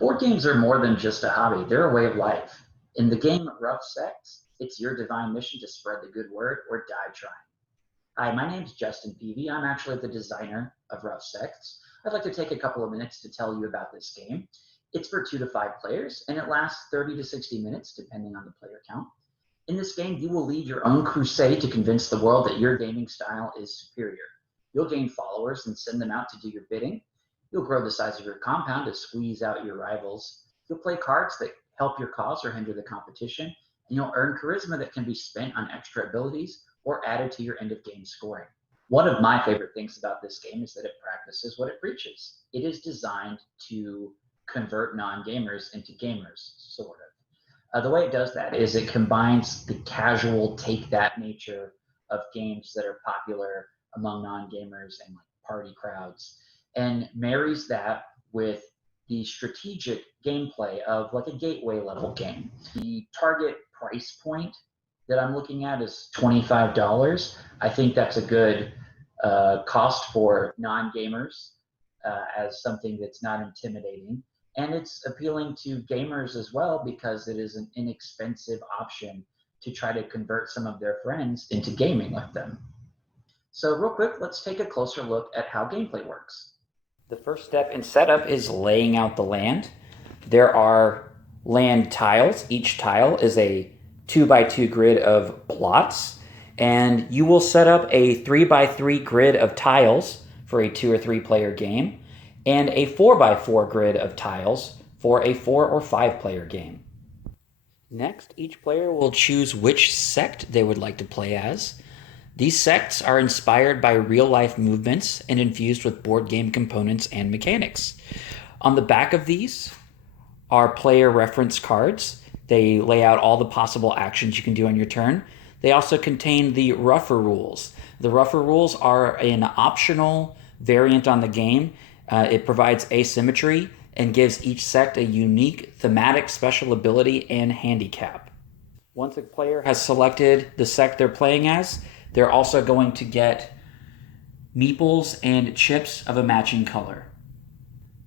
Board games are more than just a hobby, they're a way of life. In the game Rough Sects, it's your divine mission to spread the good word or die trying. Hi, my name's Justin Peavy. I'm actually the designer of Rough Sects. I'd like to take a couple of minutes to tell you about this game. It's for 2 to 5 players, and it lasts 30 to 60 minutes, depending on the player count. In this game, you will lead your own crusade to convince the world that your gaming style is superior. You'll gain followers and send them out to do your bidding. You'll grow the size of your compound to squeeze out your rivals. You'll play cards that help your cause or hinder the competition, and you'll earn charisma that can be spent on extra abilities or added to your end of game scoring. One of my favorite things about this game is that it practices what it preaches. It is designed to convert non-gamers into gamers, sort of. The way it does that is it combines the casual take that nature of games that are popular among non-gamers and like party crowds, and marries that with the strategic gameplay of like a gateway level game. The target price point that I'm looking at is $25. I think that's a good cost for non-gamers as something that's not intimidating. And it's appealing to gamers as well because it is an inexpensive option to try to convert some of their friends into gaming with them. So real quick, let's take a closer look at how gameplay works. The first step in setup is laying out the land. There are land tiles. Each tile is a 2x2 grid of plots, and you will set up a 3x3 grid of tiles for a 2 or 3 player game, and a 4x4 grid of tiles for a 4 or 5 player game. Next, each player will choose which sect they would like to play as. These sects are inspired by real-life movements and infused with board game components and mechanics. On the back of these are player reference cards. They lay out all the possible actions you can do on your turn. They also contain the rougher rules. The rougher rules are an optional variant on the game. It provides asymmetry and gives each sect a unique thematic special ability and handicap. Once a player has selected the sect they're playing as, they're also going to get meeples and chips of a matching color.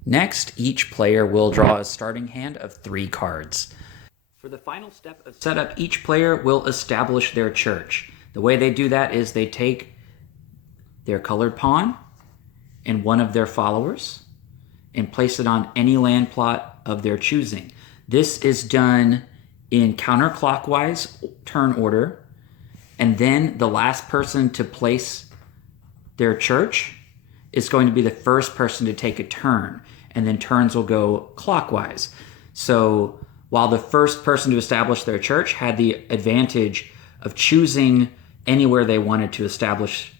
Next, each player will draw a starting hand of 3 cards. For the final step of setup, each player will establish their church. The way they do that is they take their colored pawn and one of their followers and place it on any land plot of their choosing. This is done in counterclockwise turn order, and then the last person to place their church is going to be the first person to take a turn, and then turns will go clockwise. So while the first person to establish their church had the advantage of choosing anywhere they wanted to establish,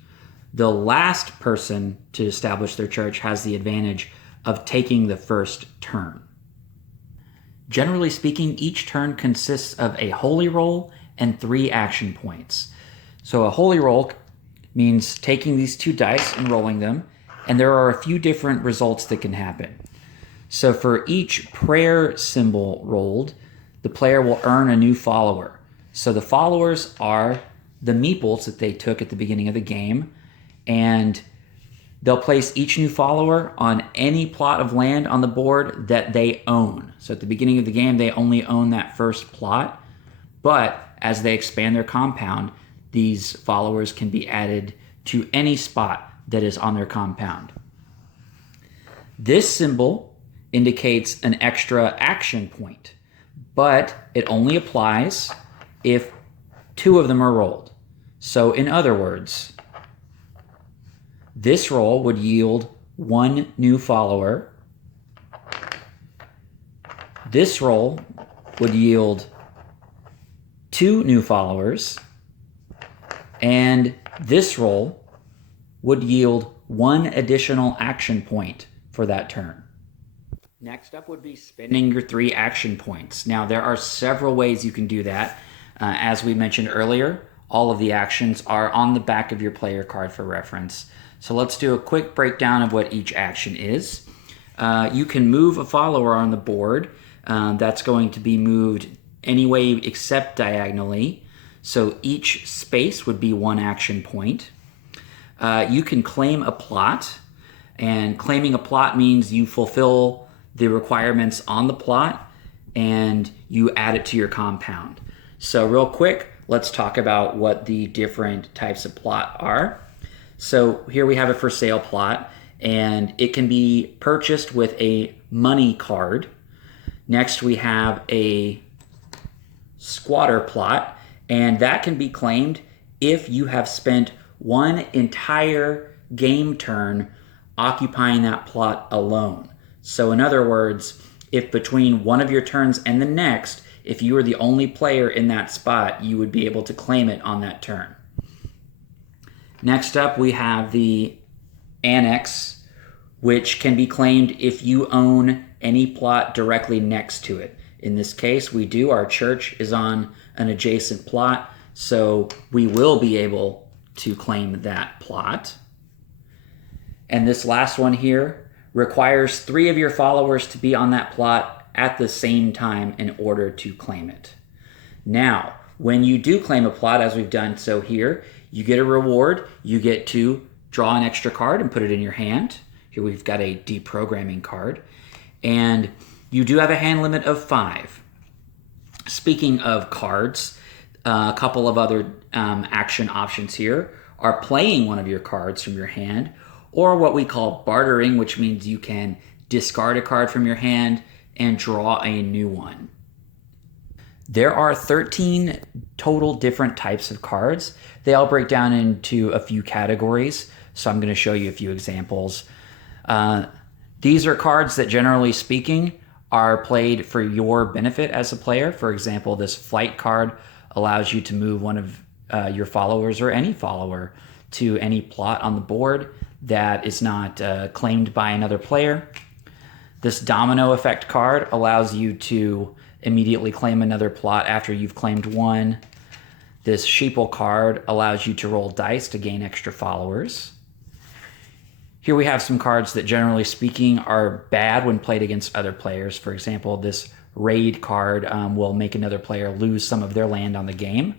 the last person to establish their church has the advantage of taking the first turn. Generally speaking, each turn consists of a holy roll and 3 action points. So a holy roll means taking these 2 dice and rolling them, and there are a few different results that can happen. So for each prayer symbol rolled, the player will earn a new follower. So the followers are the meeples that they took at the beginning of the game, and they'll place each new follower on any plot of land on the board that they own. So at the beginning of the game, they only own that first plot, but as they expand their compound, these followers can be added to any spot that is on their compound. This symbol indicates an extra action point, but it only applies if 2 of them are rolled. So in other words, this roll would yield 1 new follower. This roll would yield 2 new followers. And this roll would yield 1 additional action point for that turn. Next up would be spending your 3 action points. Now, there are several ways you can do that. As we mentioned earlier, all of the actions are on the back of your player card for reference. So let's do a quick breakdown of what each action is. You can move a follower on the board. That's going to be moved any way except diagonally. So each space would be 1 action point. You can claim a plot, and claiming a plot means you fulfill the requirements on the plot and you add it to your compound. So real quick, let's talk about what the different types of plot are. So here we have a for sale plot, and it can be purchased with a money card. Next we have a squatter plot, and that can be claimed if you have spent one entire game turn occupying that plot alone. So in other words, if between one of your turns and the next, if you were the only player in that spot, you would be able to claim it on that turn. Next up, we have the annex, which can be claimed if you own any plot directly next to it. In this case, we do. Our church is on an adjacent plot, so we will be able to claim that plot. And this last one here requires 3 of your followers to be on that plot at the same time in order to claim it. Now, when you do claim a plot, as we've done so here, you get a reward. You get to draw an extra card and put it in your hand. Here we've got a deprogramming card. And you do have a hand limit of 5. Speaking of cards, a couple of other action options here are playing one of your cards from your hand, or what we call bartering, which means you can discard a card from your hand and draw a new one. There are 13 total different types of cards. They all break down into a few categories, so I'm going to show you a few examples. These are cards that, generally speaking, are played for your benefit as a player. For example, this flight card allows you to move one of your followers or any follower to any plot on the board that is not claimed by another player. This domino effect card allows you to immediately claim another plot after you've claimed one. This sheeple card allows you to roll dice to gain extra followers. Here we have some cards that, generally speaking, are bad when played against other players. For example, this raid card will make another player lose some of their land on the game.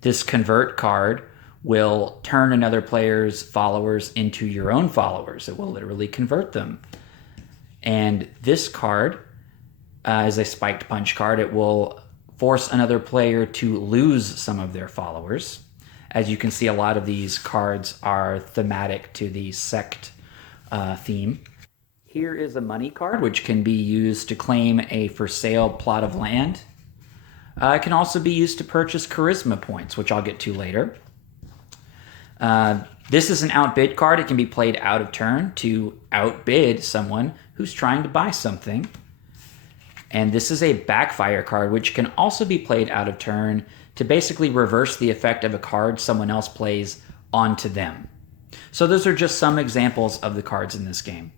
This convert card will turn another player's followers into your own followers. It will literally convert them. And this card is a spiked punch card. It will force another player to lose some of their followers. As you can see, a lot of these cards are thematic to the sect theme. Here is a money card, which can be used to claim a for sale plot of land. It can also be used to purchase charisma points, which I'll get to later. This is an outbid card. It can be played out of turn to outbid someone who's trying to buy something. And this is a backfire card, which can also be played out of turn to basically reverse the effect of a card someone else plays onto them. So those are just some examples of the cards in this game.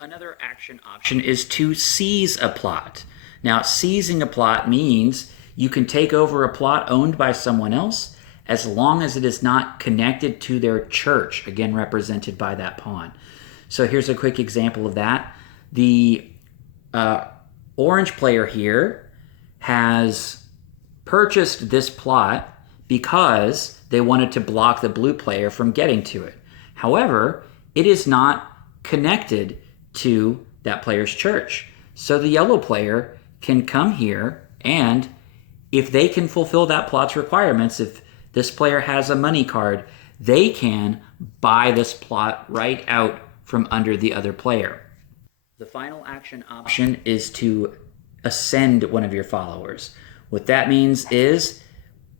Another action option is to seize a plot. Now, seizing a plot means you can take over a plot owned by someone else as long as it is not connected to their church, again represented by that pawn. So here's a quick example of that. The orange player here has purchased this plot because they wanted to block the blue player from getting to it. However, it is not connected to that player's church. So the yellow player can come here, and if they can fulfill that plot's requirements, if this player has a money card, they can buy this plot right out from under the other player. The final action option is to ascend one of your followers. What that means is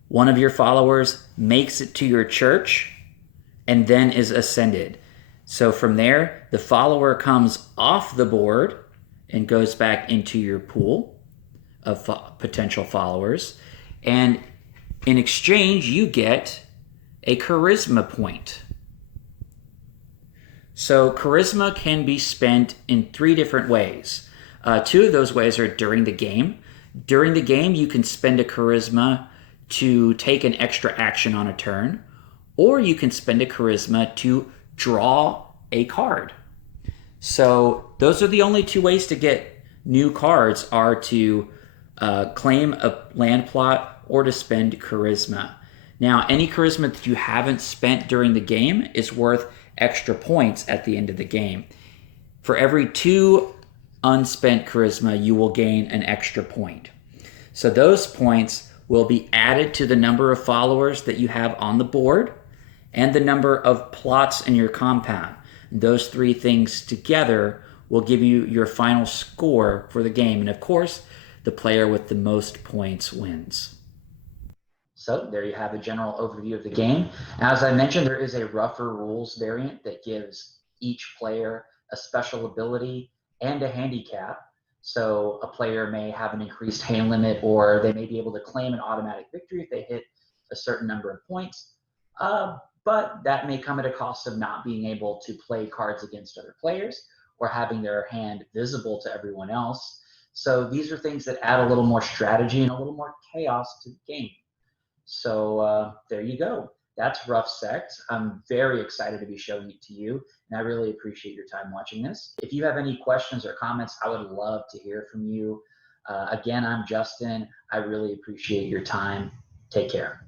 one of your followers makes it to your church and then is ascended. So from there, the follower comes off the board and goes back into your pool of potential followers. And in exchange, you get a charisma point. So charisma can be spent in 3 different ways. 2 of those ways are during the game. During the game, you can spend a charisma to take an extra action on a turn, or you can spend a charisma to draw a card. So those are the only 2 ways to get new cards, are to claim a land plot or to spend charisma. Now, any charisma that you haven't spent during the game is worth extra points at the end of the game. For every 2 unspent charisma, you will gain an extra point. So those points will be added to the number of followers that you have on the board and the number of plots in your compound. Those 3 things together will give you your final score for the game. And of course, the player with the most points wins. So there you have a general overview of the game. As I mentioned, there is a rougher rules variant that gives each player a special ability and a handicap. So a player may have an increased hand limit, or they may be able to claim an automatic victory if they hit a certain number of points. But that may come at a cost of not being able to play cards against other players or having their hand visible to everyone else. So these are things that add a little more strategy and a little more chaos to the game. So there you go. That's Rough Sects. I'm very excited to be showing it to you, and I really appreciate your time watching this. If you have any questions or comments, I would love to hear from you. Again, I'm Justin. I really appreciate your time. Take care.